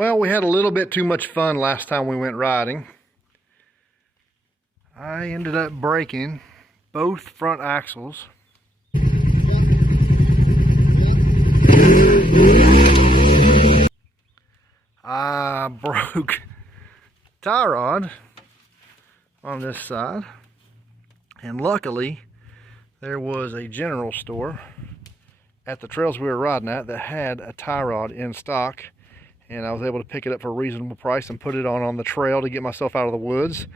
Well, we had a little bit too much fun last time we went riding. I ended up breaking both front axles. I broke tie rod on this side, and luckily there was a general store at the trails we were riding at that had a tie rod in stock, and I was able to pick it up for a reasonable price and put it on the trail to get myself out of the woods.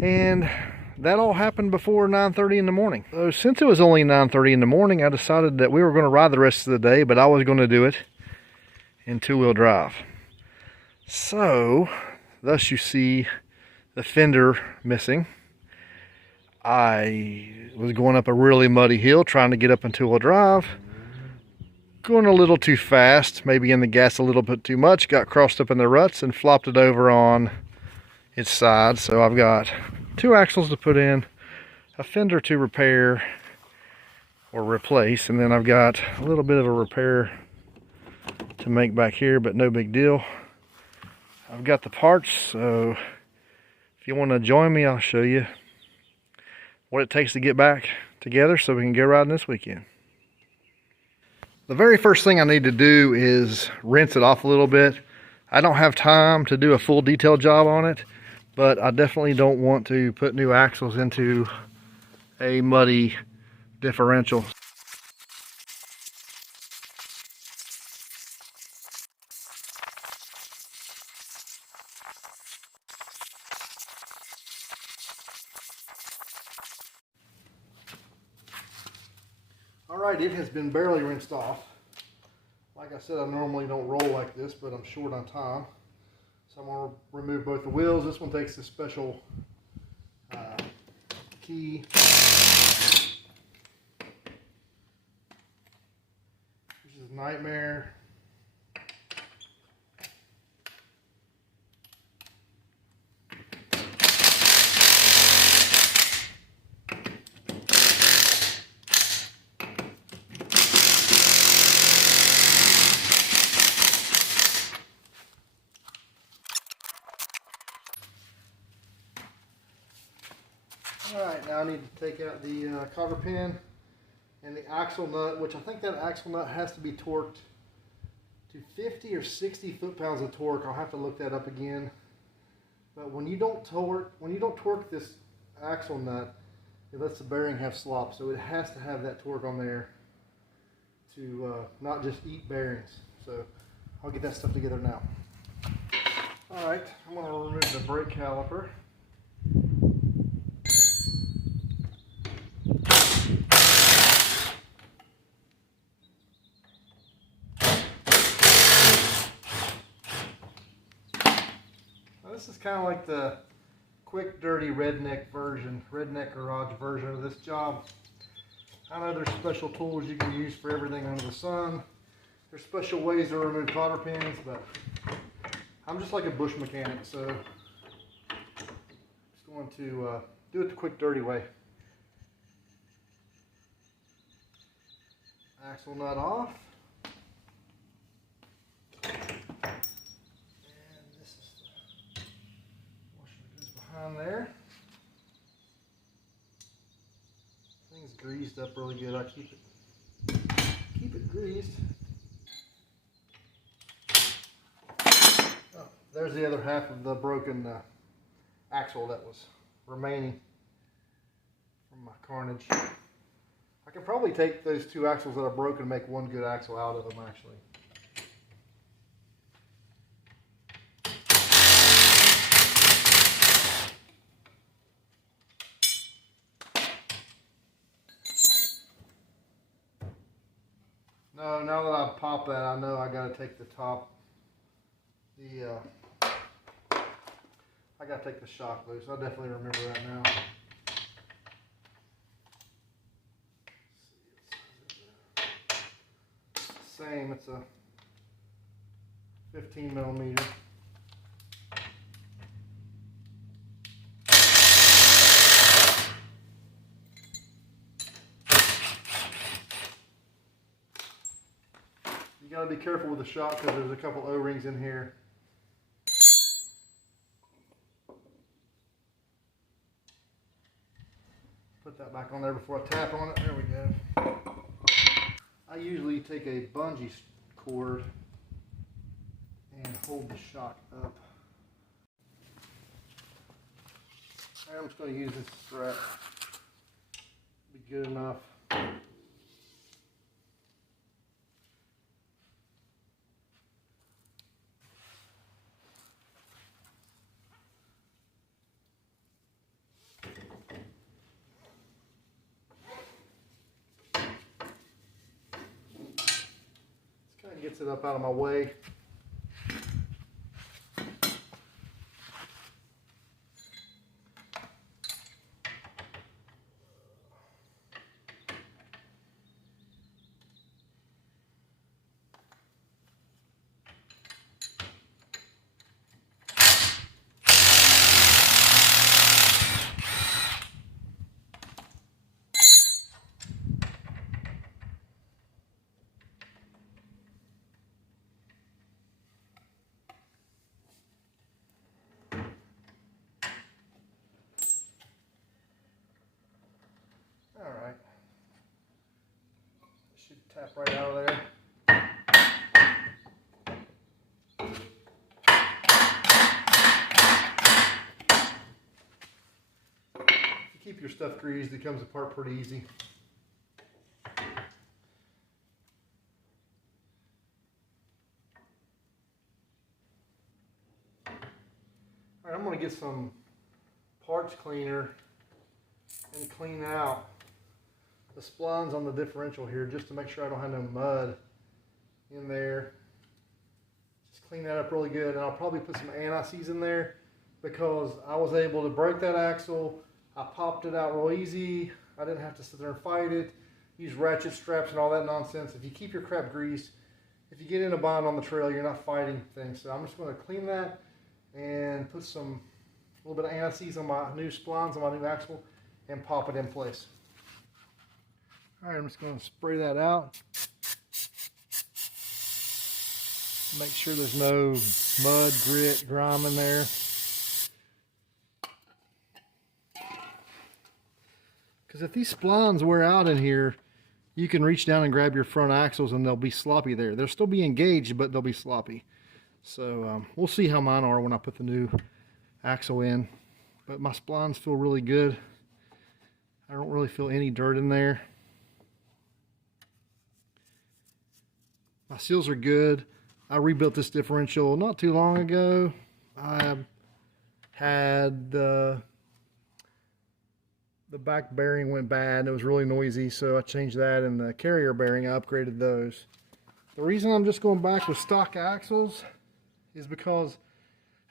And that all happened before 9:30 in the morning. So since it was only 9:30 in the morning, I decided that we were going to ride the rest of the day, but I was going to do it in two-wheel drive. So thus you see the fender missing. I was going up a really muddy hill trying to get up in two-wheel drive, going a little too fast, maybe in the gas a little bit too much, got crossed up in the ruts and flopped it over on its side. So I've got two axles to put in, a fender to repair or replace, and then I've got a little bit of a repair to make back here, but no big deal. I've got the parts, so if you want to join me, I'll show you what it takes to get back together so we can go riding this weekend. The very first thing I need to do is rinse it off a little bit. I don't have time to do a full detail job on it, but I definitely don't want to put new axles into a muddy differential. Alright, it has been barely rinsed off. Like I said, I normally don't roll like this, but I'm short on time. So I'm going to remove both the wheels. This one takes this special key, which is a nightmare. Alright, now I need to take out the cotter pin and the axle nut, which I think that axle nut has to be torqued to 50 or 60 foot-pounds of torque. I'll have to look that up again. But when you don't torque this axle nut, it lets the bearing have slop. So it has to have that torque on there to not just eat bearings. So I'll get that stuff together now. Alright, I'm going to remove the brake caliper. This is kind of like the quick, dirty redneck garage version of this job. I know there's special tools you can use for everything under the sun. There's special ways to remove cotter pins, but I'm just like a bush mechanic, so I'm just going to do it the quick, dirty way. Axle nut off. On there. Thing's greased up really good. I keep it greased. Oh, there's the other half of the broken axle that was remaining from my Carnage. I can probably take those two axles that are broken and make one good axle out of them actually. No, now that I've popped that, I know I got to take the top, I got to take the shock loose. I definitely remember that now. Same, it's a 15 millimeter. gotta be careful with the shock because there's a couple O-rings in here. Put that back on there before I tap on it. There we go. I usually take a bungee cord and hold the shock up. I'm just going to use this strap. Be good enough. Gets it up out of my way. Alright, should tap right out of there. If you keep your stuff greased, it comes apart pretty easy. Alright, I'm going to get some parts cleaner and clean out the splines on the differential here just to make sure I don't have no mud in there. Just clean that up really good, and I'll probably put some anti-seize in there because I was able to break that axle. I popped it out real easy. I didn't have to sit there and fight it, use ratchet straps and all that nonsense. If you keep your crap greased, if you get in a bind on the trail, you're not fighting things. So I'm just going to clean that and put a little bit of anti-seize on my new splines on my new axle and pop it in place. Alright, I'm just going to spray that out. Make sure there's no mud, grit, grime in there. Because if these splines wear out in here, you can reach down and grab your front axles and they'll be sloppy there. They'll still be engaged, but they'll be sloppy. So we'll see how mine are when I put the new axle in. But my splines feel really good. I don't really feel any dirt in there. My seals are good. I rebuilt this differential not too long ago. I had the back bearing went bad and it was really noisy, so I changed that, and the carrier bearing, I upgraded those. The reason I'm just going back with stock axles is because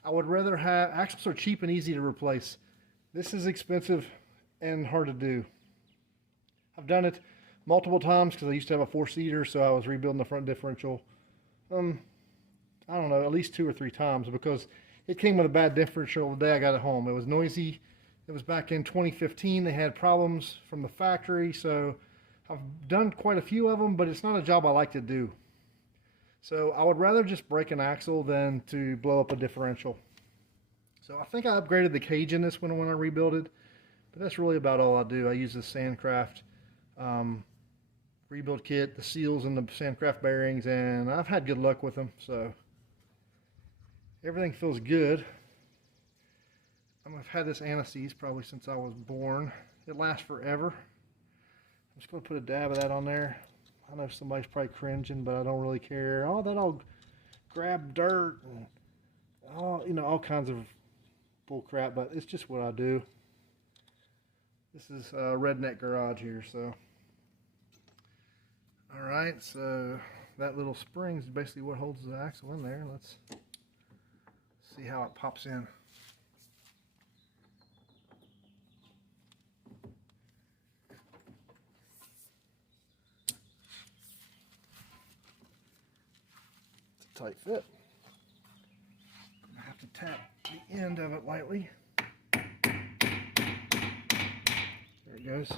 I would rather have, axles are cheap and easy to replace. This is expensive and hard to do. I've done it multiple times because I used to have a 4-seater, so I was rebuilding the front differential. I don't know, at least 2 or 3 times, because it came with a bad differential the day I got it home. It was noisy. It was back in 2015. They had problems from the factory, so I've done quite a few of them, but it's not a job I like to do. So I would rather just break an axle than to blow up a differential. So I think I upgraded the cage in this one when I rebuilt it, but that's really about all I do. I use the Sandcraft rebuild kit, the seals and the Sandcraft bearings, and I've had good luck with them, so everything feels good. I've had this anti-seize probably since I was born. It lasts forever. I'm just going to put a dab of that on there. I know somebody's probably cringing, but I don't really care. Oh, that'll grab dirt and all kinds of bull crap, but it's just what I do. This is Redneck Garage here, so. Alright, so that little spring is basically what holds the axle in there. Let's see how it pops in. It's a tight fit. I have to tap the end of it lightly. There it goes.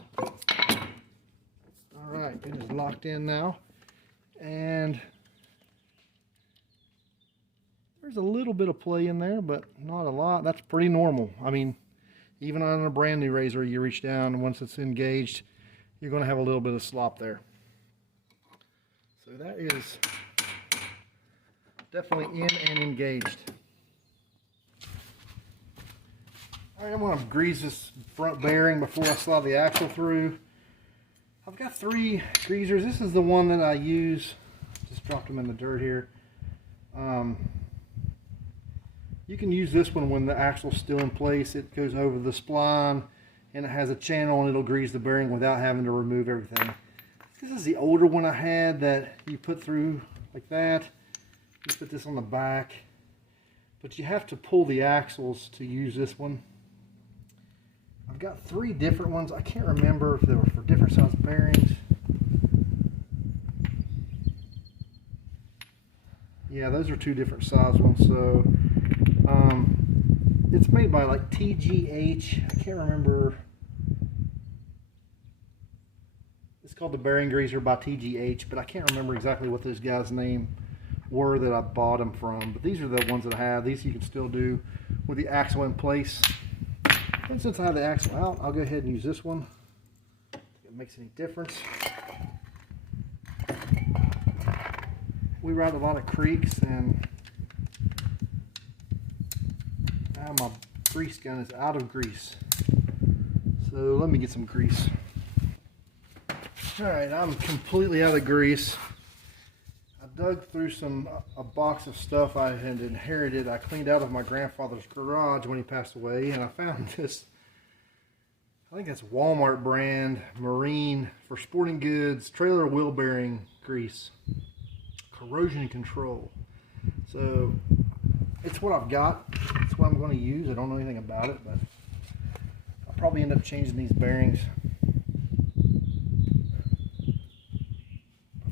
Alright, it is locked in now, and There's a little bit of play in there, but not a lot. That's pretty normal. I mean, even on a brand new razor, you reach down and once it's engaged, you're going to have a little bit of slop there. So that is definitely in and engaged. Alright, I'm going to grease this front bearing before I slide the axle through. I've got 3 greasers. This is the one that I use. Just dropped them in the dirt here. You can use this one when the axle's still in place. It goes over the spline and it has a channel and it'll grease the bearing without having to remove everything. This is the older one I had that you put through like that. You put this on the back, but you have to pull the axles to use this one. I've got 3 different ones. I can't remember if they were for different size bearings. Yeah, those are 2 different size ones. So it's made by like TGH. I can't remember. It's called the bearing greaser by TGH, but I can't remember exactly what those guys' name were that I bought them from. But these are the ones that I have. These you can still do with the axle in place. And since I have the axle out, I'll go ahead and use this one. If it makes any difference. We ride a lot of creeks, and now my grease gun is out of grease. So let me get some grease. Alright, I'm completely out of grease. I dug through a box of stuff I had inherited. I cleaned out of my grandfather's garage when he passed away, and I found this, I think that's Walmart brand, Marine for sporting goods, trailer wheel bearing grease. Corrosion control. So it's what I've got. It's what I'm going to use. I don't know anything about it, but I'll probably end up changing these bearings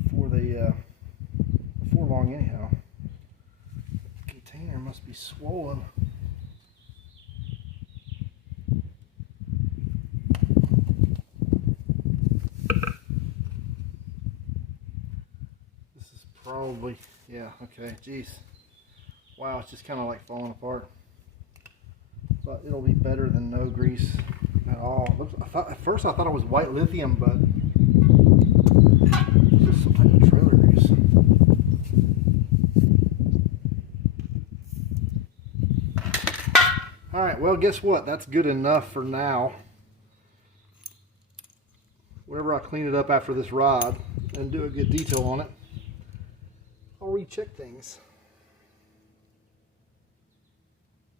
before long anyhow. The container must be swollen. Probably, yeah, okay, geez. Wow, it's just kind of like falling apart. But it'll be better than no grease at all. At first I thought it was white lithium, but it's just some type of trailer grease. Alright, well, guess what? That's good enough for now. Whenever I clean it up after this rod and do a good detail on it, I'll recheck things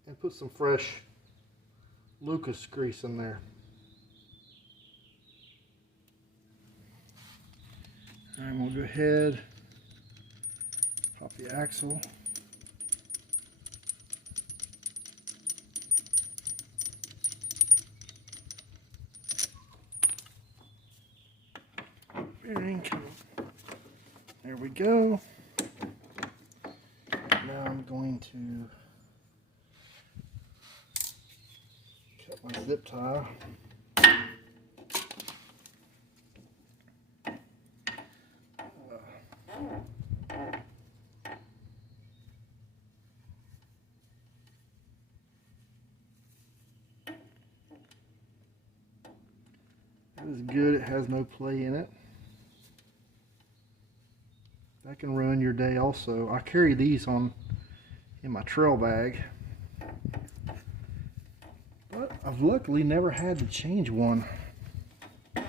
and put some fresh Lucas grease in there. And we'll go ahead, pop the axle. Bearing. There we go. Now I'm going to cut my zip tie. That is good. It has no play in it. That can ruin your day also. I carry these in my trail bag, but I've luckily never had to change one. So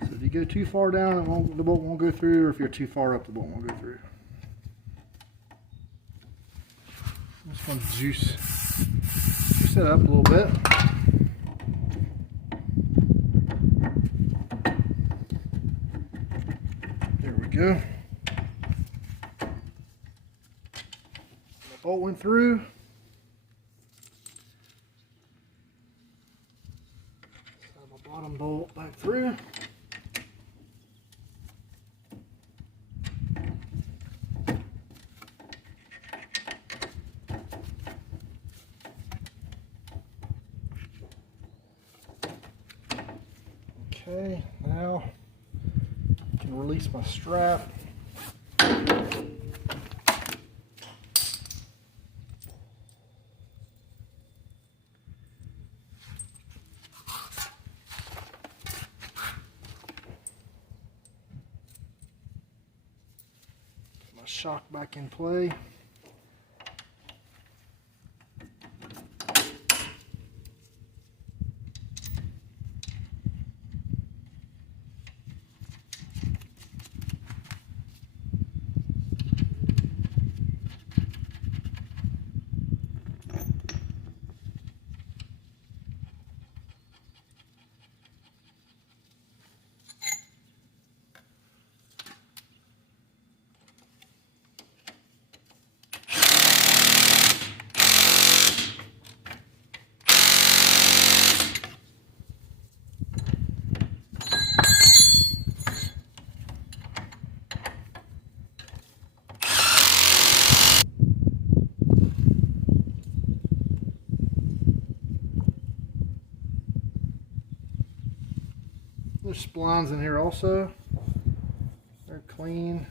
if you go too far down, the bolt won't go through, or if you're too far up, the bolt won't go through. I'm just going to juice it up a little bit. Go. The bolt went through. Slide my bottom bolt back through. Okay, now release my strap. my shock back in play. There's splines in here also. They're clean.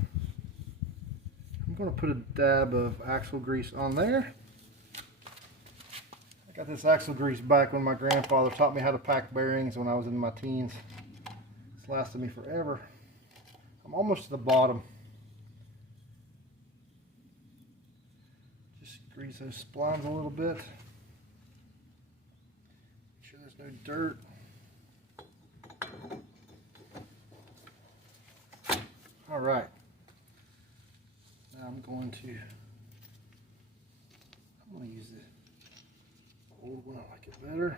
I'm going to put a dab of axle grease on there. I got this axle grease back when my grandfather taught me how to pack bearings when I was in my teens. It's lasted me forever. I'm almost to the bottom. Just grease those splines a little bit. Make sure there's no dirt. All right, now I'm going to use the old one. I like it better.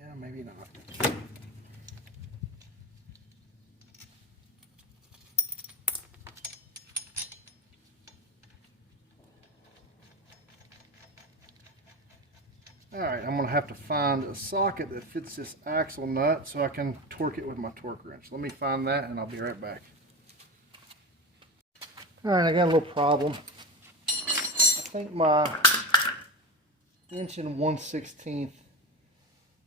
Yeah, maybe not. All right, I'm going to have to find a socket that fits this axle nut so I can torque it with my torque wrench. Let me find that and I'll be right back. All right, I got a little problem. I think my 1/1/16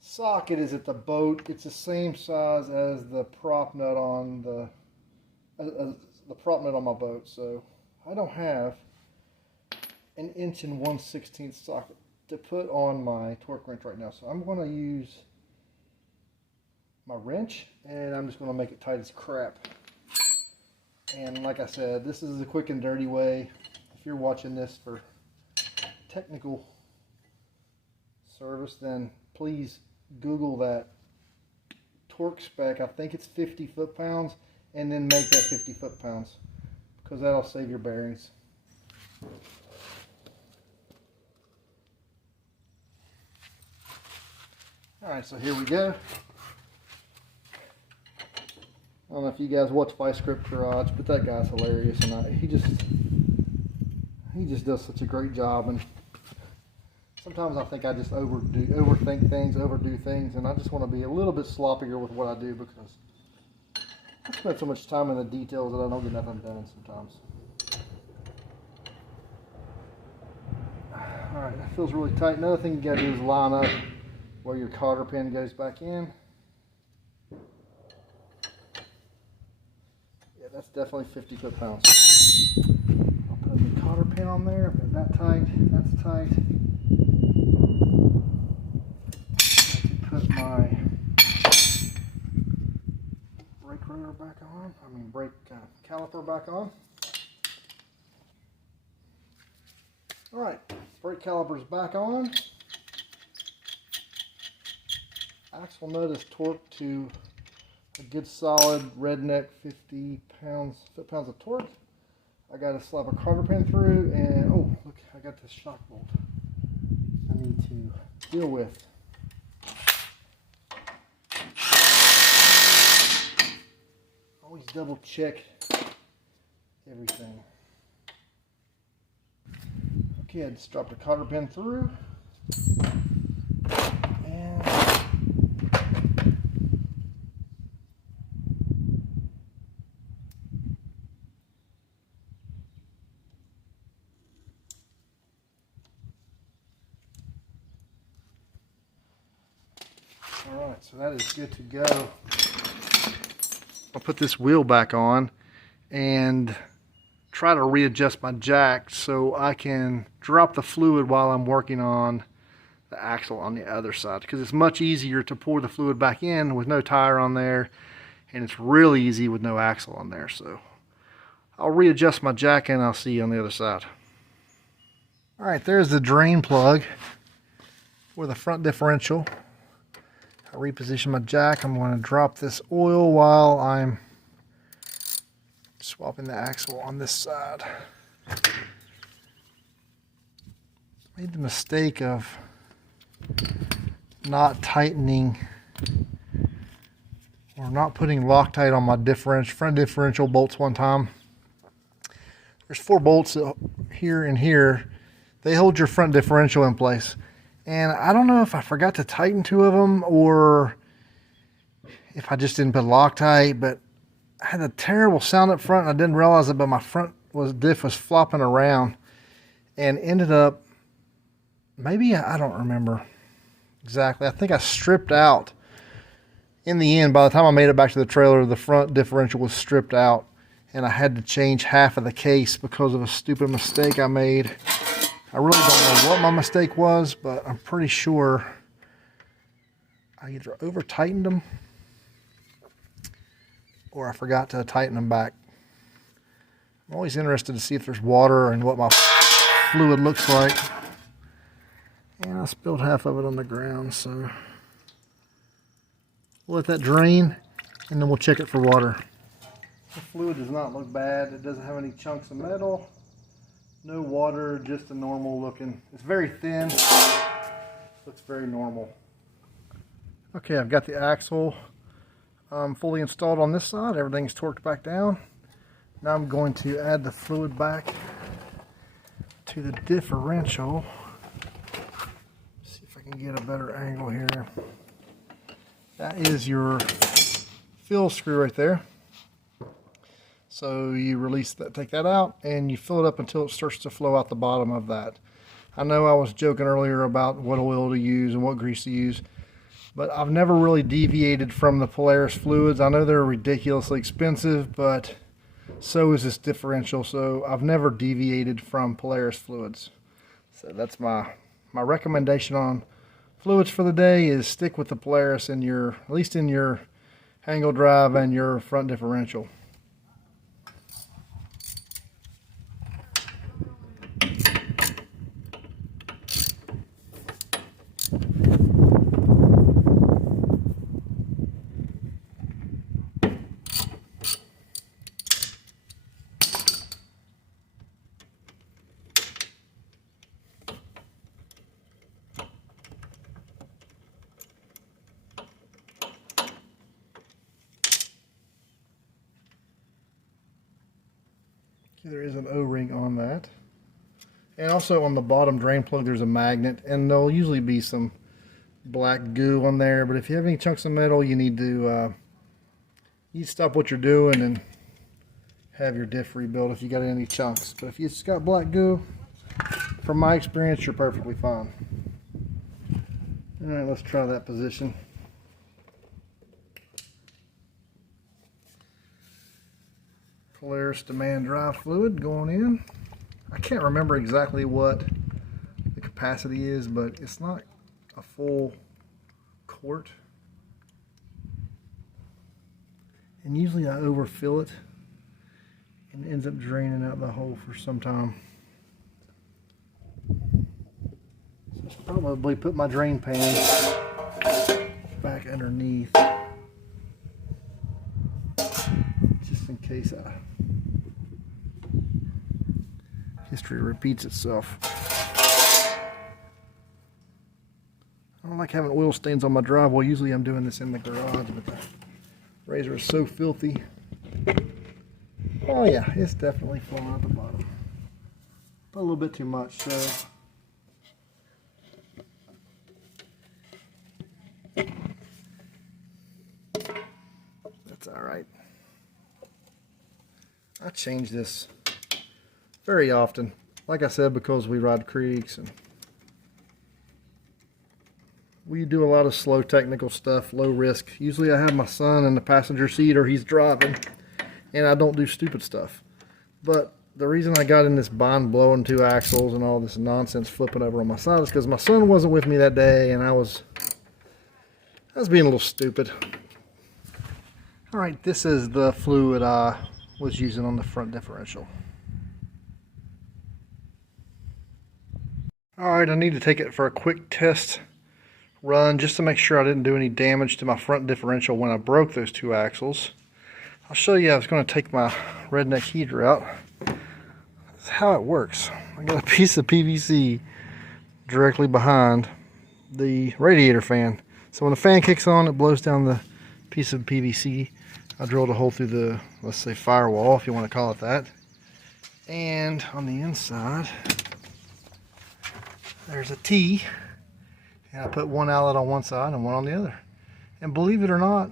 socket is at the boat. It's the same size as the prop nut on the prop nut on my boat. So I don't have an 1/1/16 socket to put on my torque wrench right now. So I'm going to use my wrench and I'm just going to make it tight as crap. And like I said, this is a quick and dirty way. If you're watching this for technical service, then please Google that torque spec. I think it's 50 foot-pounds, and then make that 50 foot-pounds, because that'll save your bearings. Alright, so here we go. I don't know if you guys watch Vice Script Garage, but that guy's hilarious, and he just does such a great job. And sometimes I think I just overthink things, overdo things, and I just want to be a little bit sloppier with what I do, because I spend so much time in the details that I don't get nothing done sometimes. Alright, that feels really tight. Another thing you got to do is line up where your cotter pin goes back in. Yeah, that's definitely 50 foot-pounds. I'll put the cotter pin on there, but that tight, that's tight. I put my brake rotor back on, brake caliper back on. Alright, brake caliper's back on. Axle nut is torqued to a good solid redneck 50 foot-pounds of torque. I got to slap a cotter pin through, and oh look, I got this shock bolt I need to deal with. Always double check everything. Okay, I just dropped a cotter pin through. Alright, so that is good to go. I'll put this wheel back on and try to readjust my jack so I can drop the fluid while I'm working on the axle on the other side, because it's much easier to pour the fluid back in with no tire on there, and it's really easy with no axle on there. So I'll readjust my jack and I'll see you on the other side. All right, there's the drain plug for the front differential. I reposition my jack. I'm going to drop this oil while I'm swapping the axle on this side. Made the mistake of not tightening or not putting Loctite on my front differential bolts one time. There's 4 bolts here and here. They hold your front differential in place. And I don't know if I forgot to tighten 2 of them or if I just didn't put Loctite, but I had a terrible sound up front and I didn't realize it, but my front diff was flopping around and ended up, maybe, I don't remember exactly. I think I stripped out. In the end, by the time I made it back to the trailer, the front differential was stripped out and I had to change half of the case because of a stupid mistake I made. I really don't know what my mistake was, but I'm pretty sure I either over tightened them or I forgot to tighten them back. I'm always interested to see if there's water and what my fluid looks like. And I spilled half of it on the ground, so we'll let that drain and then we'll check it for water. The fluid does not look bad. It doesn't have any chunks of metal. No water, just a normal looking. It's very thin. Looks very normal. Okay, I've got the axle fully installed on this side. Everything's torqued back down. Now I'm going to add the fluid back to the differential. See if I can get a better angle here. That is your fill screw right there. So you release that, take that out, and you fill it up until it starts to flow out the bottom of that. I know I was joking earlier about what oil to use and what grease to use, but I've never really deviated from the Polaris fluids. I know they're ridiculously expensive, but so is this differential, so I've never deviated from Polaris fluids. So that's my recommendation on fluids for the day is stick with the Polaris in your, at least in your angle drive and your front differential. There is an O-ring on that. And also on the bottom drain plug there's a magnet, and there'll usually be some black goo on there, but if you have any chunks of metal you need to stop what you're doing and have your diff rebuilt if you got any chunks. But if you just got black goo, from my experience, you're perfectly fine. Alright, let's try that position. Polaris demand drive fluid going in. I can't remember exactly what the capacity is, but it's not a full quart. And usually I overfill it and it ends up draining out the hole for some time. So I'll probably put my drain pan back underneath just in case history repeats itself. I don't like having oil stains on my driveway. Usually I'm doing this in the garage, but the razor is so filthy. Oh yeah, it's definitely falling out the bottom. But a little bit too much, so that's alright. I change this very often, like I said, because we ride creeks and we do a lot of slow technical stuff, low risk. Usually I have my son in the passenger seat or he's driving, and I don't do stupid stuff. But the reason I got in this bind blowing 2 axles and all this nonsense flipping over on my side is because my son wasn't with me that day and I was being a little stupid. Alright, this is the fluid I was using on the front differential. Alright, I need to take it for a quick test run just to make sure I didn't do any damage to my front differential when I broke those two axles. I'll show you. I was going to take my redneck heater out. That's how it works. I got a piece of PVC directly behind the radiator fan. So when the fan kicks on, it blows down the piece of PVC. I drilled a hole through the, let's say, firewall, if you want to call it that. And on the inside, there's a T. And I put one outlet on one side and one on the other. And believe it or not,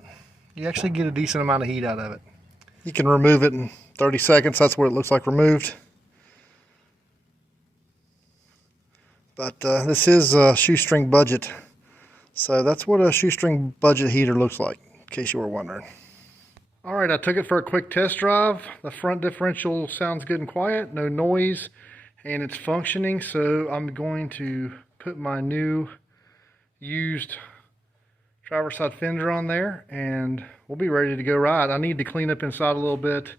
you actually get a decent amount of heat out of it. You can remove it in 30 seconds. That's what it looks like removed. But this is a shoestring budget. So that's what a shoestring budget heater looks like, in case you were wondering. Alright, I took it for a quick test drive. The front differential sounds good and quiet, no noise, and it's functioning. So I'm going to put my new used driver's side fender on there, and we'll be ready to go ride. I need to clean up inside a little bit.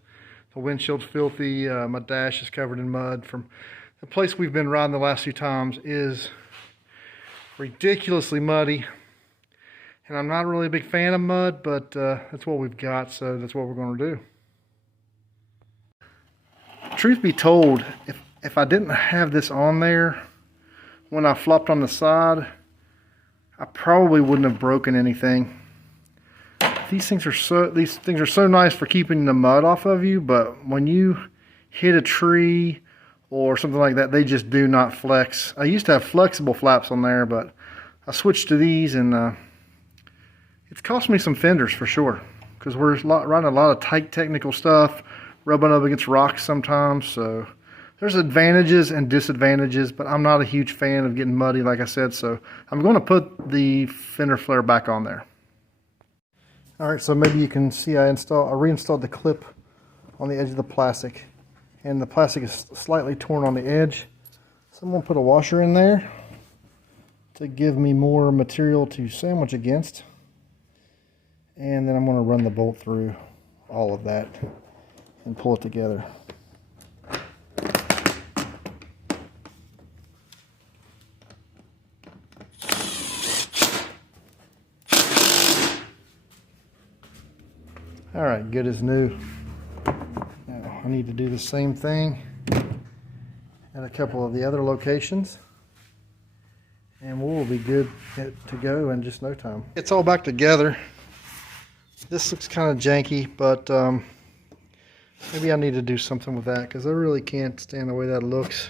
The windshield's filthy. My dash is covered in mud from the place we've been riding the last few times. Is ridiculously muddy, and I'm not really a big fan of mud, but that's what we've got, so that's what we're going to do. Truth be told, if I didn't have this on there when I flopped on the side, I probably wouldn't have broken anything. These things are so nice for keeping the mud off of you, but when you hit a tree or something like that, they just do not flex. I used to have flexible flaps on there, but I switched to these, and it's cost me some fenders for sure, because we're riding a lot of tight technical stuff, rubbing up against rocks sometimes. So there's advantages and disadvantages, but I'm not a huge fan of getting muddy, like I said, so I'm going to put the fender flare back on there. Alright, so maybe you can see I reinstalled the clip on the edge of the plastic, and the plastic is slightly torn on the edge. So I'm going to put a washer in there to give me more material to sandwich against, and then I'm going to run the bolt through all of that and pull it together. Alright, good as new. Now I need to do the same thing at a couple of the other locations, and we'll be good to go in just no time. It's all back together. This looks kind of janky, but maybe I need to do something with that, because I really can't stand the way that looks.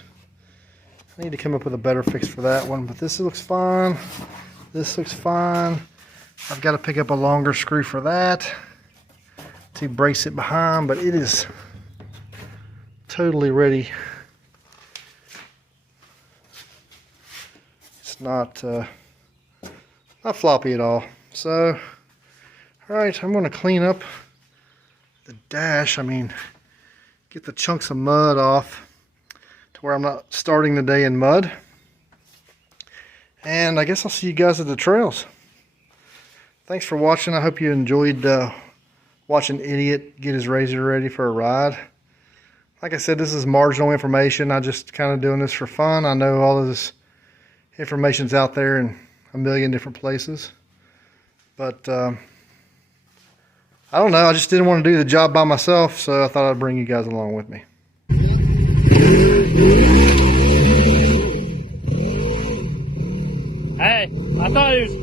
I need to come up with a better fix for that one, but this looks fine. This looks fine. I've got to pick up a longer screw for that to brace it behind, but it is totally ready. It's not floppy at all. So, all right, I'm going to clean up the dash. I mean, get the chunks of mud off to where I'm not starting the day in mud. And I guess I'll see you guys at the trails. Thanks for watching. I hope you enjoyed watching Idiot get his RZR ready for a ride. Like I said, this is marginal information. I'm just kind of doing this for fun. I know all of this information's out there in a million different places, but I don't know. I just didn't want to do the job by myself, so I thought I'd bring you guys along with me. Hey, I thought he was